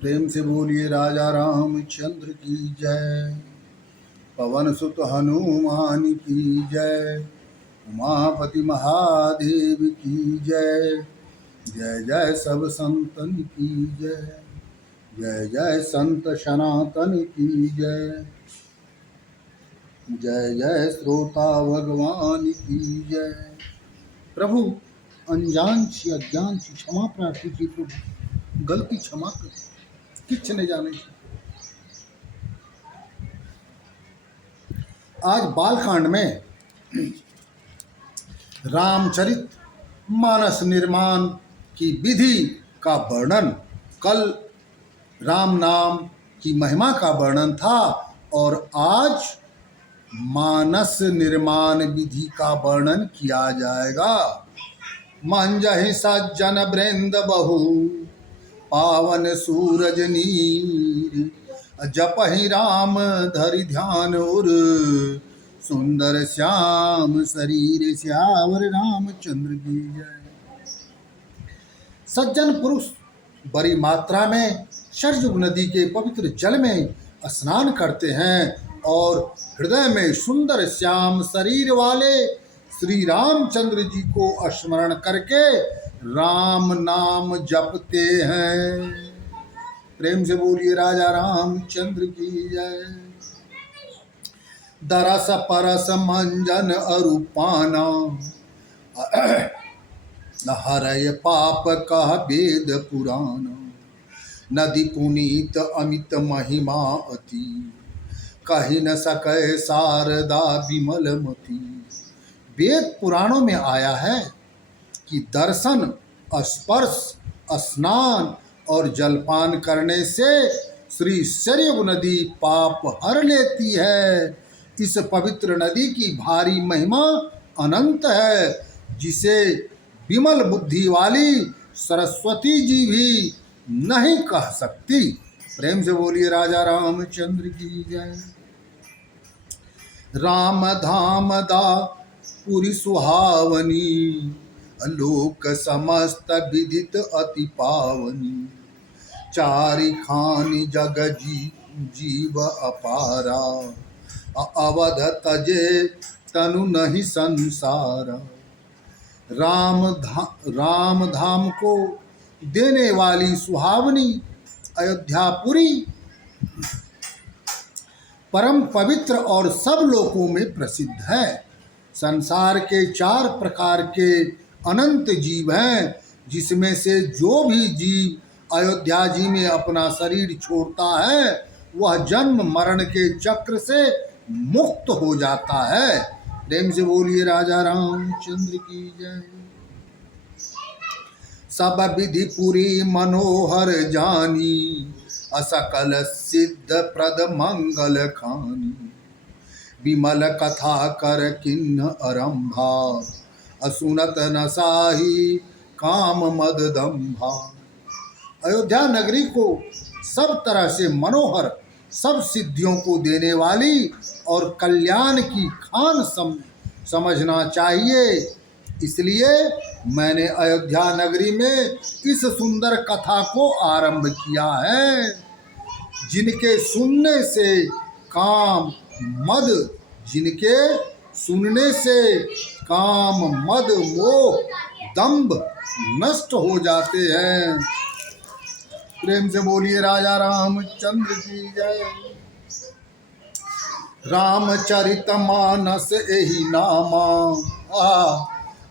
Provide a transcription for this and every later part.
प्रेम से बोलिए राजा रामचंद्र की जय। पवन सुत हनुमान की जय। उमापति महादेव की जय। जय जय सब संतन की जय। जय जय संत सनातन की जय। जय जय श्रोता भगवान की जय। प्रभु अनजान छी अज्ञान छी क्षमा प्रार्थी की प्रभु गलती क्षमा कर किछ नहीं जाने। आज बालकांड में रामचरित मानस निर्माण की विधि का वर्णन, कल राम नाम की महिमा का वर्णन था और आज मानस निर्माण विधि का वर्णन किया जाएगा। मंजहि सज्जन वृंद बहु पावन सूरज नीर जपहि राम धरि ध्यान उर सुंदर श्याम शरीर श्यावर रामचंद्र की जय। सज्जन पुरुष बड़ी मात्रा में सरयुग नदी के पवित्र जल में स्नान करते हैं और हृदय में सुंदर श्याम शरीर वाले श्री रामचंद्र जी को स्मरण करके राम नाम जपते हैं। प्रेम से बोलिए राजा रामचंद्र की जय। दरस परस मंजन अरूपाना हरय पाप कह वेद पुराण नदी पुनीत अमित महिमा अति कही न सकै शारदा विमल मति। वेद पुराणों में आया है कि दर्शन, स्पर्श, स्नान और जलपान करने से श्री सरयू नदी पाप हर लेती है। इस पवित्र नदी की भारी महिमा अनंत है जिसे विमल बुद्धि वाली सरस्वती जी भी नहीं कह सकती। प्रेम से बोलिए राजा रामचंद्र की जय। राम धाम दा पुरी सुहावनी लोक समस्त विदित अति पावनी चारि खानी जग जीव अपारा अवध तजे तनु नहीं संसारा। राम धाम को देने वाली सुहावनी अयोध्यापुरी परम पवित्र और सब लोकों में प्रसिद्ध है। संसार के 4 प्रकार के अनंत जीव हैं जिसमें से जो भी जीव अयोध्या जी में अपना शरीर छोड़ता है वह जन्म मरण के चक्र से मुक्त हो जाता है। प्रेम से बोलिए राजा रामचंद्र की जय। सब विधि पुरी मनोहर जानी असकल सिद्ध प्रद मंगल खानी विमल कथा कर किन्न आरंभा असुनत न साही काम मद दंभा। अयोध्या नगरी को सब तरह से मनोहर, सब सिद्धियों को देने वाली और कल्याण की खान समझना चाहिए। इसलिए मैंने अयोध्या नगरी में इस सुंदर कथा को आरंभ किया है। जिनके सुनने से काम मद, जिनके सुनने से काम मद मोह दंभ नष्ट हो जाते हैं। प्रेम से बोलिए राजा रामचंद्र की जय। रामचरित मानस एहि नामा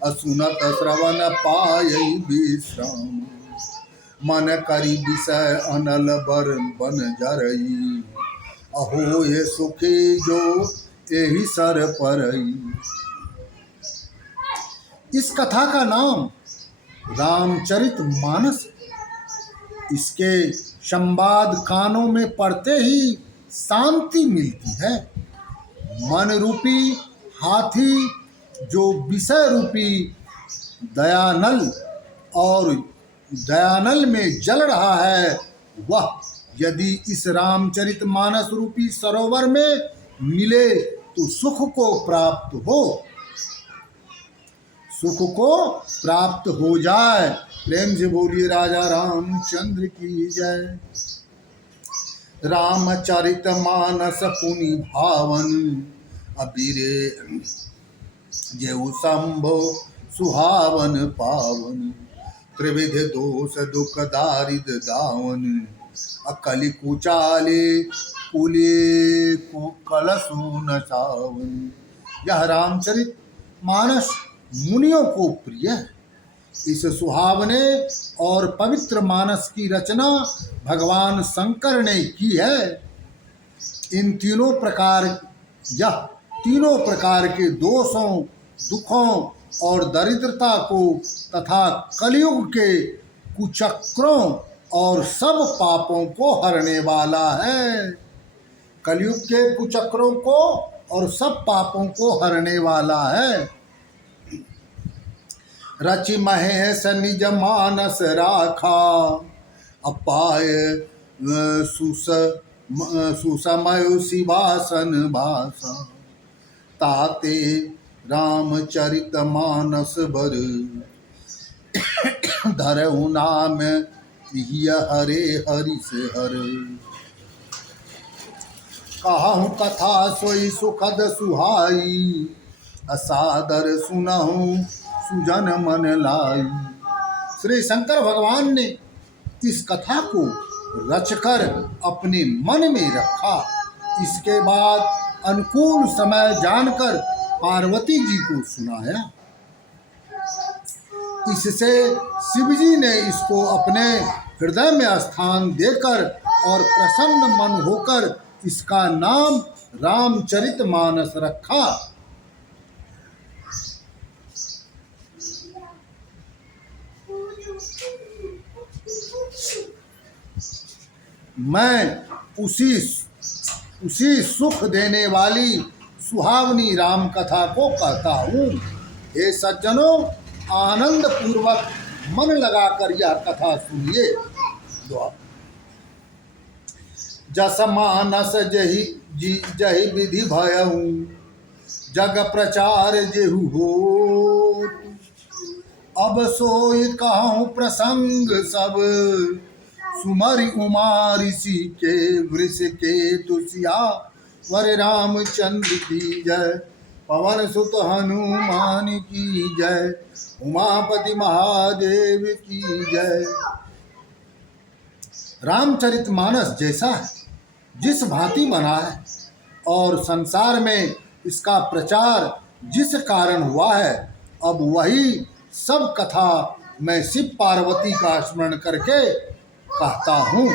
असुनत श्रवण पायई विश्राम मन करी विषय अनल बर बन जरई अहो ये सुखी जो एहि सर परई। इस कथा का नाम रामचरित मानस। इसके संवाद कानों में पड़ते ही शांति मिलती है। मन रूपी हाथी जो विषय रूपी दयानल और दयानल में जल रहा है वह यदि इस रामचरित मानस रूपी सरोवर में मिले तो सुख को प्राप्त हो जाए। प्रेम से बोलिए राजा रामचंद्र की जय। रामचरित मानस पुनि भावन, अबीरे जेऊ शंभो सुहावन पावन। त्रिविध दोष दुख दारिद दावन, अकलि कुचाले कुले कलसु नचावन। यह रामचरित मानस मुनियों को प्रिय है। इस सुहावने और पवित्र मानस की रचना भगवान शंकर ने की है। इन तीनों प्रकार के दोषों, दुखों और दरिद्रता को तथा कलयुग के कुचक्रों और सब पापों को हरने वाला है। कलयुग के कुचक्रों को और सब पापों को हरने वाला है। रचि महेश निज मानस राखा, अपाय सुसमय शिवासन भाषा। ताते रामचरित मानस बर, धरहु नाम हिय हरे हरि से हर। कहूँ कथा सोई सुखद सुहाई, असादर सुनहु सुजन मन लाई। श्री शंकर भगवान ने इस कथा को रचकर अपने मन में रखा। इसके बाद अनुकूल समय जानकर पार्वती जी को सुनाया। इससे शिवजी ने इसको अपने हृदय में स्थान देकर और प्रसन्न मन होकर इसका नाम रामचरितमानस रखा। मैं उसी सुख देने वाली सुहावनी राम कथा को कहता हूँ। हे सज्जनों, आनंद पूर्वक मन लगाकर यह कथा सुनिए। जस मानस जहि विधि भयहु, जग प्रचार जेहु हो। अब सोई कहूँ प्रसंग सब, सुमरि उमा ऋषि के वृष के तुसिया। वर रामचंद्र की जय, पवन सुत हनुमान की जय, उमापति महादेव की जय। रामचरितमानस जैसा है, जिस भांति बना है और संसार में इसका प्रचार जिस कारण हुआ है, अब वही सब कथा मैं शिव पार्वती का स्मरण करके कहता हूँ।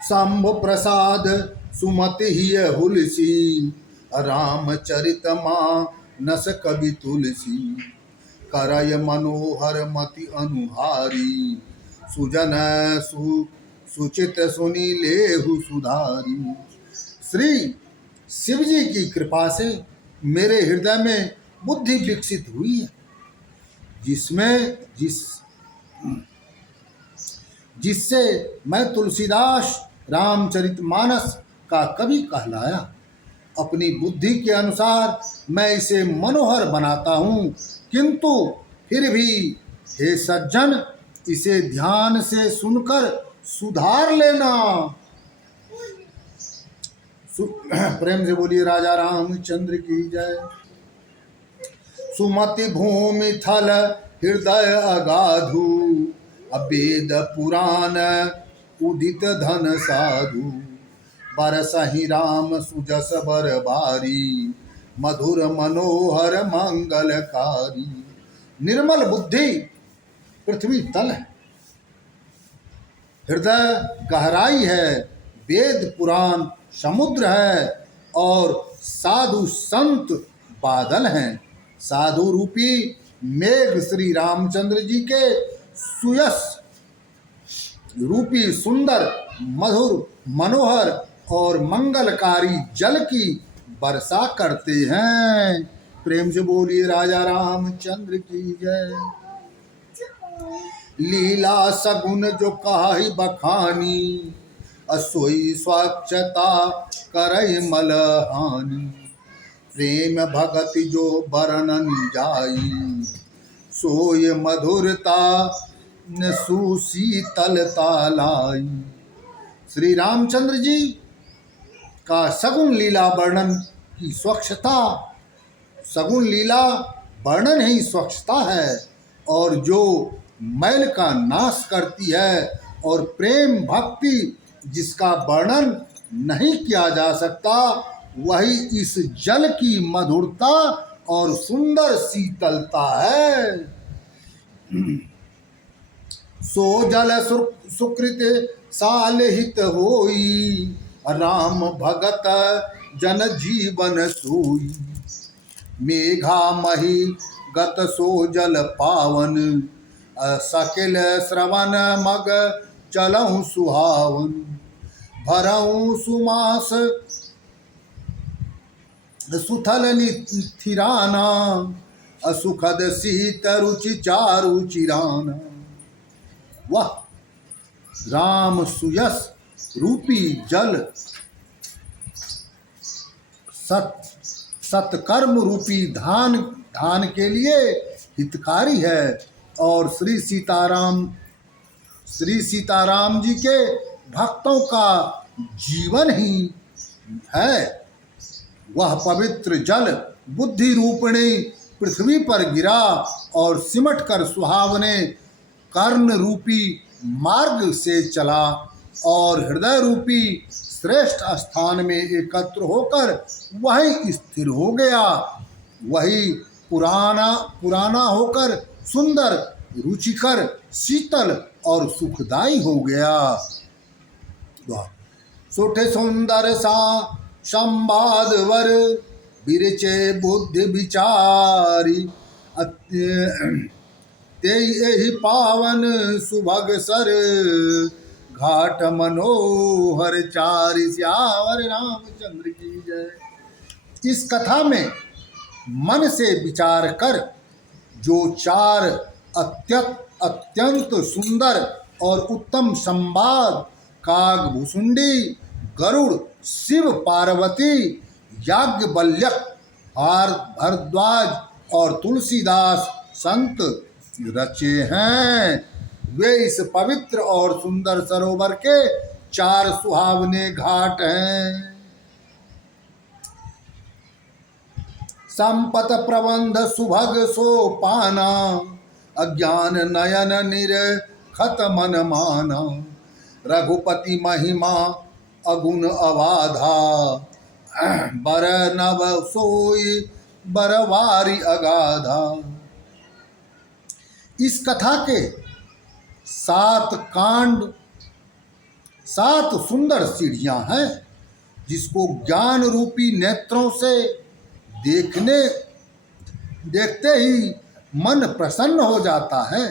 शंभु प्रसाद सुमति ही हुलसी, रामचरित मानस कवि तुलसी। करय मनोहर मति अनुहारी, सुजन सुचित सुनी लेहु सुधारी। श्री शिवजी की कृपा से मेरे हृदय में बुद्धि विकसित हुई है, जिससे मैं तुलसीदास रामचरितमानस का कवि कहलाया। अपनी बुद्धि के अनुसार मैं इसे मनोहर बनाता हूँ, किंतु फिर भी हे सज्जन, इसे ध्यान से सुनकर सुधार लेना। प्रेम से बोलिए राजा रामचंद्र की जय। सुमति भूमि थल हृदय अगाधु, अवेद पुराण उदित धन साधु। बरसहि राम सुजस बर बारी, मधुर मनोहर मंगलकारी। निर्मल बुद्धि पृथ्वी तल है, हृदय गहराई है, वेद पुराण समुद्र है और साधु संत बादल हैं। साधु रूपी मेघ श्री रामचंद्र जी के सुयस रूपी सुंदर मधुर मनोहर और मंगलकारी जल की वर्षा करते हैं। प्रेम से बोलिए राजा रामचंद्र की जय। लीला सगुन जो काहि बखानी, असोई स्वच्छता करई मलहानी। प्रेम भगति जो वर्णन जाई, सोय मधुरता सुशीतलता लाई। श्री रामचंद्र जी का सगुण लीला वर्णन की स्वच्छता, सगुण लीला वर्णन ही स्वच्छता है, और जो मैल का नाश करती है, और प्रेम भक्ति जिसका वर्णन नहीं किया जा सकता, वही इस जल की मधुरता और सुंदर शीतलता है। सो जल सुकृत साल हित होई, राम भगत जन जीवन सोई। मेघा मही गत सो जल पावन, सकिल श्रवण मग चलऊं सुहावन। भरऊं सुमास सुथल निथिराना, असुखद शीत रुचि चारु चिराना। वह राम सुयस रूपी जल सत्कर्म रूपी धान के लिए हितकारी है, और श्री सीताराम जी के भक्तों का जीवन ही है। वह पवित्र जल बुद्धि रूपिणी पृथ्वी पर गिरा और सिमट कर सुहावने कर्ण रूपी मार्ग से चला, और हृदय रूपी श्रेष्ठ स्थान में एकत्र होकर वही स्थिर हो गया। वही पुराना होकर सुंदर, रुचिकर, शीतल और सुखदाई हो गया। सुठे सुंदर सा संवाद वर, बिरचे बुद्धि विचारी। ते यही पावन सुभग सर, घाट मनोहर चारि। श्यावर रामचंद्र की जय। इस कथा में मन से विचार कर जो चार अत्यंत सुंदर और उत्तम संवाद, काग भुसुंडी, गरुड़, शिव पार्वती, याज्ञवल्क्य, भारद्वाज और तुलसीदास संत रचे हैं, वे इस पवित्र और सुंदर सरोवर के चार सुहावने घाट हैं। संपत प्रबंध सुभग सोपाना, अज्ञान नयन निर्खत मन माना। रघुपति महिमा अगुण अबाधा, बर नव सोई बरवारी अगाधा। इस कथा के 7 कांड, 7 सुंदर सीढ़ियां हैं, जिसको ज्ञान रूपी नेत्रों से देखते ही मन प्रसन्न हो जाता है।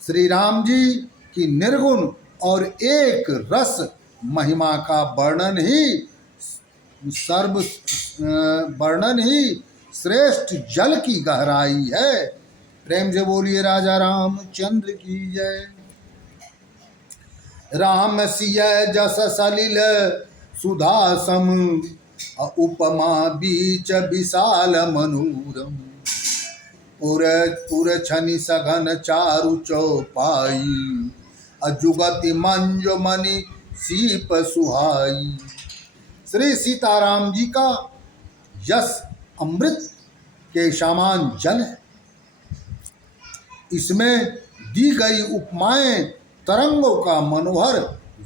श्री राम जी की निर्गुण और एक रस महिमा का वर्णन ही श्रेष्ठ जल की गहराई है। प्रेम से बोलिए राजा रामचंद्र की जय। राम सिय जस सलिल सुधा सम, उपमा बीच विशाल मनोरम। पुर छनि सघन चारु चौपाई, अजुगति मंजो मणि सीप सुहाई। श्री सीताराम जी का यश अमृत के समान जल है। इसमें दी गई उपमाएं तरंगों का मनोहर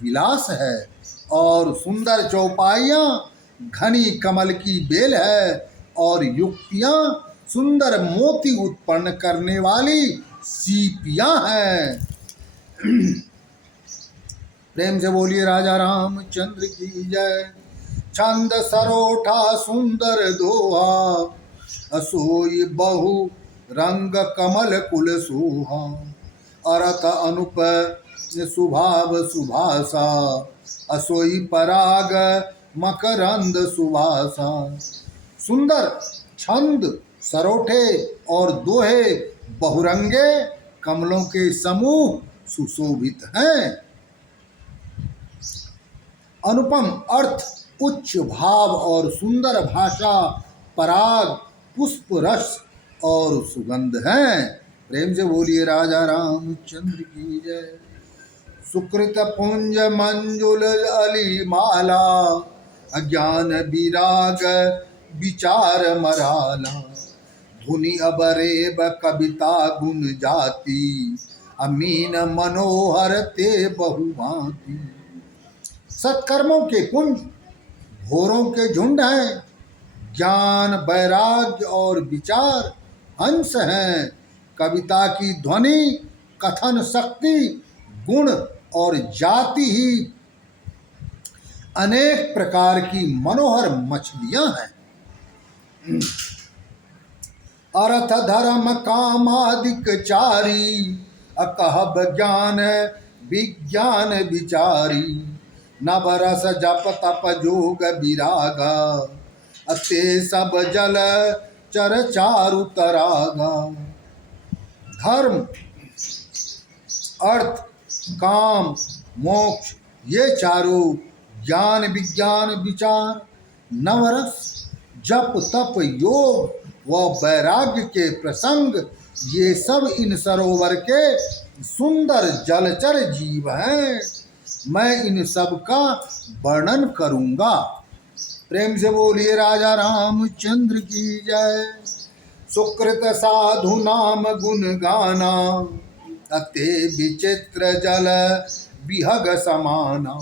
विलास है, और सुंदर चौपाइयाँ घनी कमल की बेल है, और युक्तियाँ सुंदर मोती उत्पन्न करने वाली सीपियाँ हैं। प्रेम से बोलिए राजा रामचंद्र की जय। छंद सरोठा सुंदर दोहा, असोई बहु रंग कमल कुल सोहा। अरथ अनुप सुभाव सुभाषा, असोई पराग मकरंद सुभाषा। सुंदर छंद, सरोठे और दोहे बहुरंगे कमलों के समूह सुशोभित हैं। अनुपम अर्थ, उच्च भाव और सुंदर भाषा, पराग, पुष्प रस और सुगंध हैं। प्रेम से बोलिए राजा रामचंद्र की जय। सुकृत पुंज मंजुल अली माला, अज्ञान विराग विचार मराला। धुनि अबरेब कविता गुण जाति, अमीन मनोहर ते बहुभांति। सत्कर्मों के पुंज भोरों के झुंड हैं, ज्ञान वैराग्य और विचार हंस हैं। कविता की ध्वनि, कथन शक्ति, गुण और जाति ही अनेक प्रकार की मनोहर मछलियां हैं। अर्थ धर्म कामादिक चारी, अकहब ज्ञान विज्ञान विचारी। नवरस जप तप जोग विरागा, अते सब जल चर चारु तरागा। धर्म, अर्थ, काम, मोक्ष ये चारों, ज्ञान विज्ञान विचार, नवरस, जप तप योग व वैराग्य के प्रसंग, ये सब इन सरोवर के सुंदर जलचर जीव हैं। मैं इन सब का वर्णन करूंगा। प्रेम से बोलिए राजा रामचंद्र की जय। सुकृत साधु नाम गुण गाना, अते विचित्र जल विहग समाना।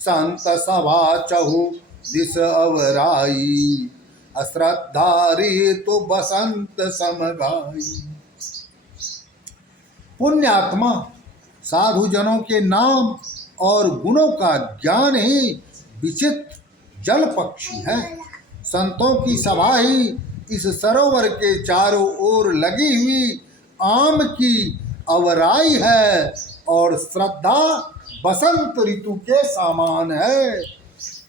संत सभा चहु दिस अवराई, अश्रद्धारी तो बसंत समगाई। पुण्यात्मा साधुजनों के नाम और गुणों का ज्ञान ही विचित्र जल पक्षी है। संतों की सभा ही इस सरोवर के चारों ओर लगी हुई आम की अवराई है, और श्रद्धा बसंत ऋतु के समान है।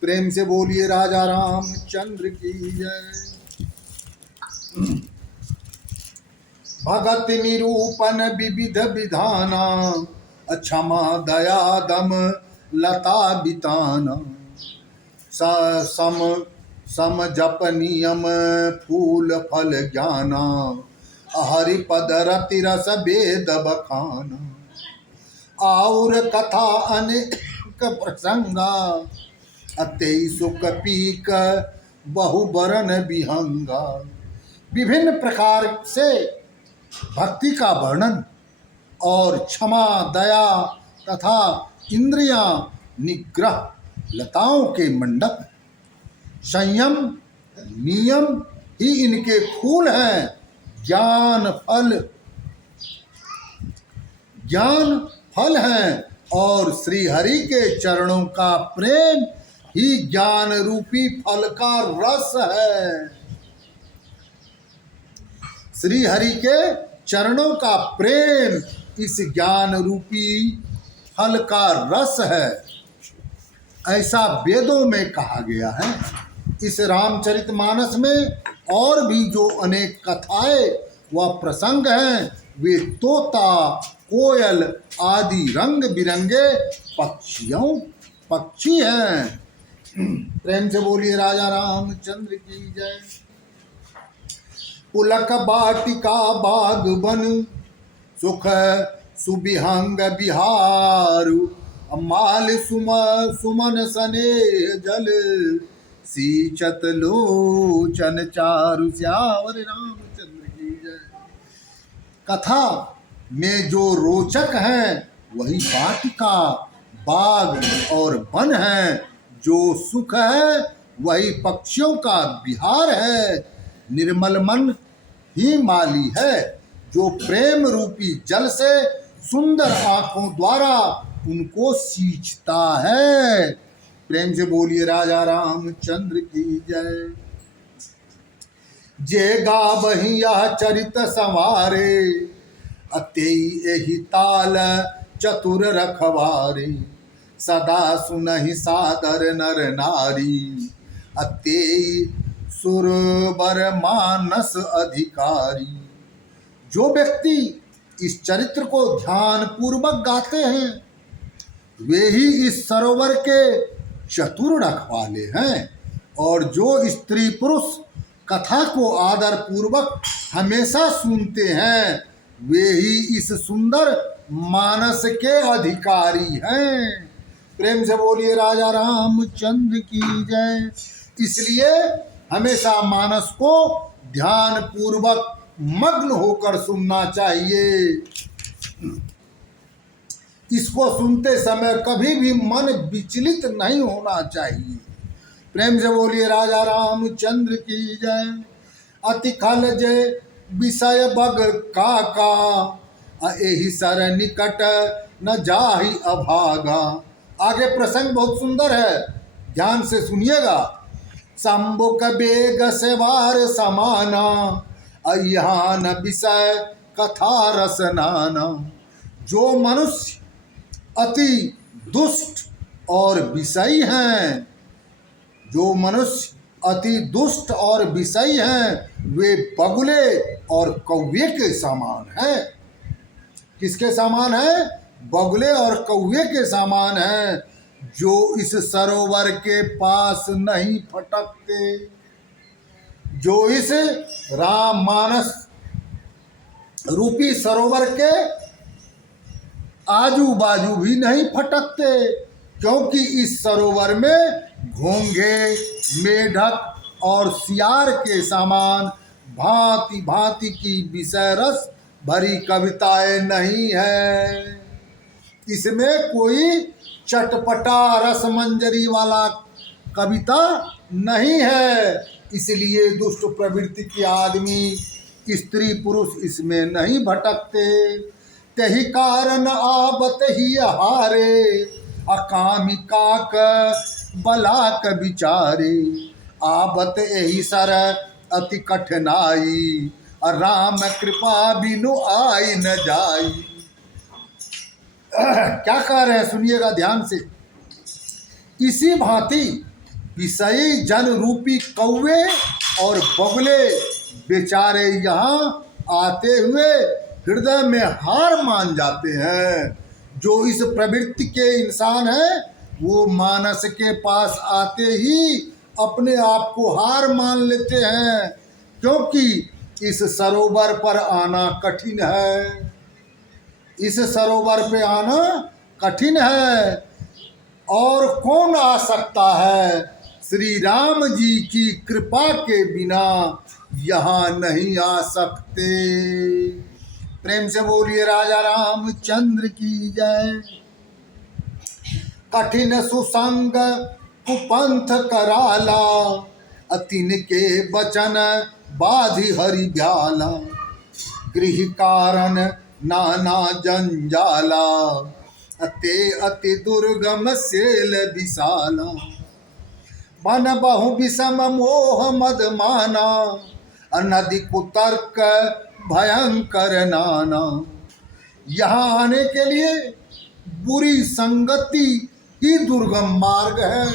प्रेम से बोलिए राजा रामचंद्र की जय। भगत निरूपण विविध विधाना, क्षमा दया दम लता बिताना। सम जप नियम फूल फल ज्ञाना, हरिपद रति रस वेद बखाना। और कथा अनेक प्रसंगा, अते सुख पीक बहुबरन विहंगा। विभिन्न प्रकार से भक्ति का वर्णन और क्षमा दया तथा इंद्रियां निग्रह लताओं के मंडप। संयम नियम ही इनके फूल हैं। ज्ञान फल हैं, और श्री हरि के चरणों का प्रेम ही ज्ञान रूपी फल का रस है। श्री हरि के चरणों का प्रेम इस ज्ञान रूपी फल का रस है, ऐसा वेदों में कहा गया है। इस रामचरितमानस में और भी जो अनेक कथाएं व प्रसंग हैं, वे तोता कोयल आदि रंग बिरंगे पक्षी हैं। प्रेम से बोलिए राजा रामचंद्र की जय। पुलक बाटिका बाग बन, सुख सुबिहंग बिहारु। माल सुमन सने जल, सींचत लोचन चारु। श्यावर रामचंद्र की जय। कथा में जो रोचक है वही वाटिका बाग और वन है। जो सुख है वही पक्षियों का विहार है। निर्मल मन ही माली है, जो प्रेम रूपी जल से सुंदर आंखों द्वारा उनको सींचता है। प्रेम से बोलिए राजा रामचंद्र की जय। जे गावहि यह चरित संवारे, अतेई एहि ताल चतुर रखवारे। सदा सुनहि सादर नर नारी, अतेई सुरबर मानस अधिकारी। जो व्यक्ति इस चरित्र को ध्यान पूर्वक गाते हैं, वे ही इस सरोवर के चतुर रखवाले हैं। और जो स्त्री पुरुष कथा को आदर पूर्वक हमेशा सुनते हैं, वे ही इस सुंदर मानस के अधिकारी हैं। प्रेम से बोलिए राजा रामचंद्र की जय। इसलिए हमेशा मानस को ध्यान पूर्वक मग्न होकर सुनना चाहिए। इसको सुनते समय कभी भी मन विचलित नहीं होना चाहिए। प्रेम से बोलिए राजा रामचंद्र की जय। अति खल जय विषय बग काका, एहि सर निकट न जाहि अभागा। आगे प्रसंग बहुत सुंदर है, ध्यान से सुनिएगा। संबुक बेग सेवार समाना, अह्यान विषय कथा रसनाना। जो मनुष्य अति दुष्ट और विषयी हैं, जो मनुष्य अति दुष्ट और विषयी हैं, वे बगुले और कौवे के समान हैं। किसके समान है? बगुले और कौवे के समान हैं, जो इस सरोवर के पास नहीं फटकते, जो इस राम मानस रूपी सरोवर के आजू बाजू भी नहीं फटकते, क्योंकि इस सरोवर में घोंघे, मेढक और सियार के समान भांति भांति की विषय रस भरी कविताएं नहीं है। इसमें कोई चटपटा रसमंजरी वाला कविता नहीं है। इसलिए दुष्ट प्रवृत्ति के आदमी, स्त्री पुरुष इसमें नहीं भटकते। तही कारण आबत ही हारे, अकामी काक बलाक विचारे। आबत यही सर अति कठिनाई, राम कृपा बिनु आई न जाई। क्या कह रहे हैं सुनिएगा ध्यान से। इसी भांति विषयी जन रूपी कौवे और बगुले बेचारे यहाँ आते हुए हृदय में हार मान जाते हैं। जो इस प्रवृत्ति के इंसान हैं, वो मानस के पास आते ही अपने आप को हार मान लेते हैं, क्योंकि इस सरोवर पर आना कठिन है। इस सरोवर पे आना कठिन है, और कौन आ सकता है? श्री राम जी की कृपा के बिना यहाँ नहीं आ सकते। प्रेम से बोलिए राजा रामचंद्र की जय। कठिन सुसंग कुपंथ कराला, अतिन के बचन बाधि हरि ब्याला। गृह कारण नाना जंजाला, अते अति दुर्गम सेल विशाला। मन बहु विषम मोह मद माना, नदी कुतर्क भयंकर नाना। यहाँ आने के लिए बुरी संगति ही दुर्गम मार्ग है।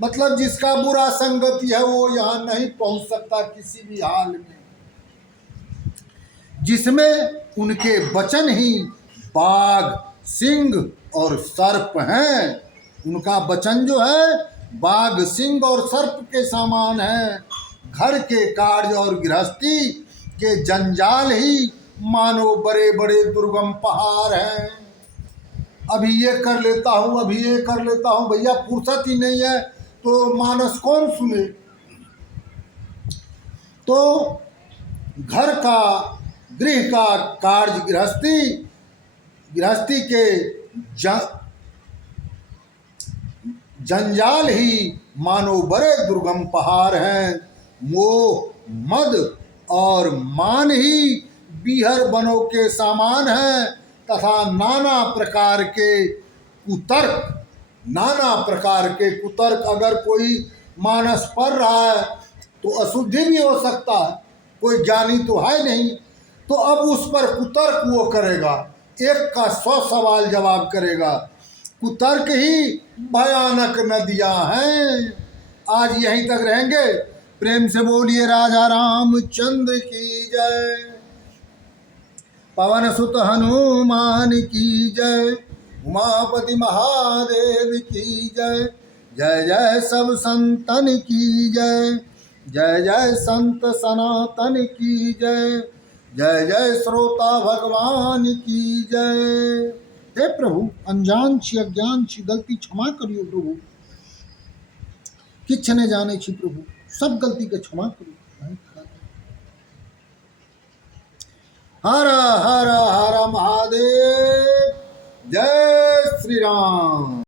मतलब जिसका बुरा संगति है वो यहाँ नहीं पहुँच सकता किसी भी हाल में। जिसमें उनके वचन ही बाघ, सिंह और सर्प हैं। उनका वचन जो है बाघ, सिंह और सर्प के समान है। घर के कार्य और गृहस्थी के जंजाल ही मानो बड़े बड़े दुर्गम पहाड़ हैं। अभी ये कर लेता हूँ, अभी ये कर लेता हूँ, भैया फुर्सत ही नहीं है तो मानस कौन सुने। तो घर का, गृह का कार्य, गृहस्थी के जंजाल ही मानो बड़े दुर्गम पहाड़ हैं। मोह, मद और मान ही बीहर बनों के समान हैं, तथा नाना प्रकार के कुतर्क अगर कोई मानस पढ़ रहा है तो अशुद्धि भी हो सकता है, कोई ज्ञानी तो है नहीं। तो अब उस पर कुतर्क वो करेगा, एक का 100 सवाल जवाब करेगा। कुतर्क ही भयानक नदियाँ हैं। आज यहीं तक रहेंगे। प्रेम से बोलिए राजा रामचंद्र की जय। पवन सुत हनुमान की जय। उमापति महादेव की जय। जय जय सब संतन की जय। जय जय संत सनातन की जय, जय जय श्रोता भगवान की जय। हे प्रभु, अनजान छी अज्ञान छी, गलती क्षमा करियो प्रभु, किछ न जाने छी प्रभु, सब गलती के क्षमा करियो। हर हर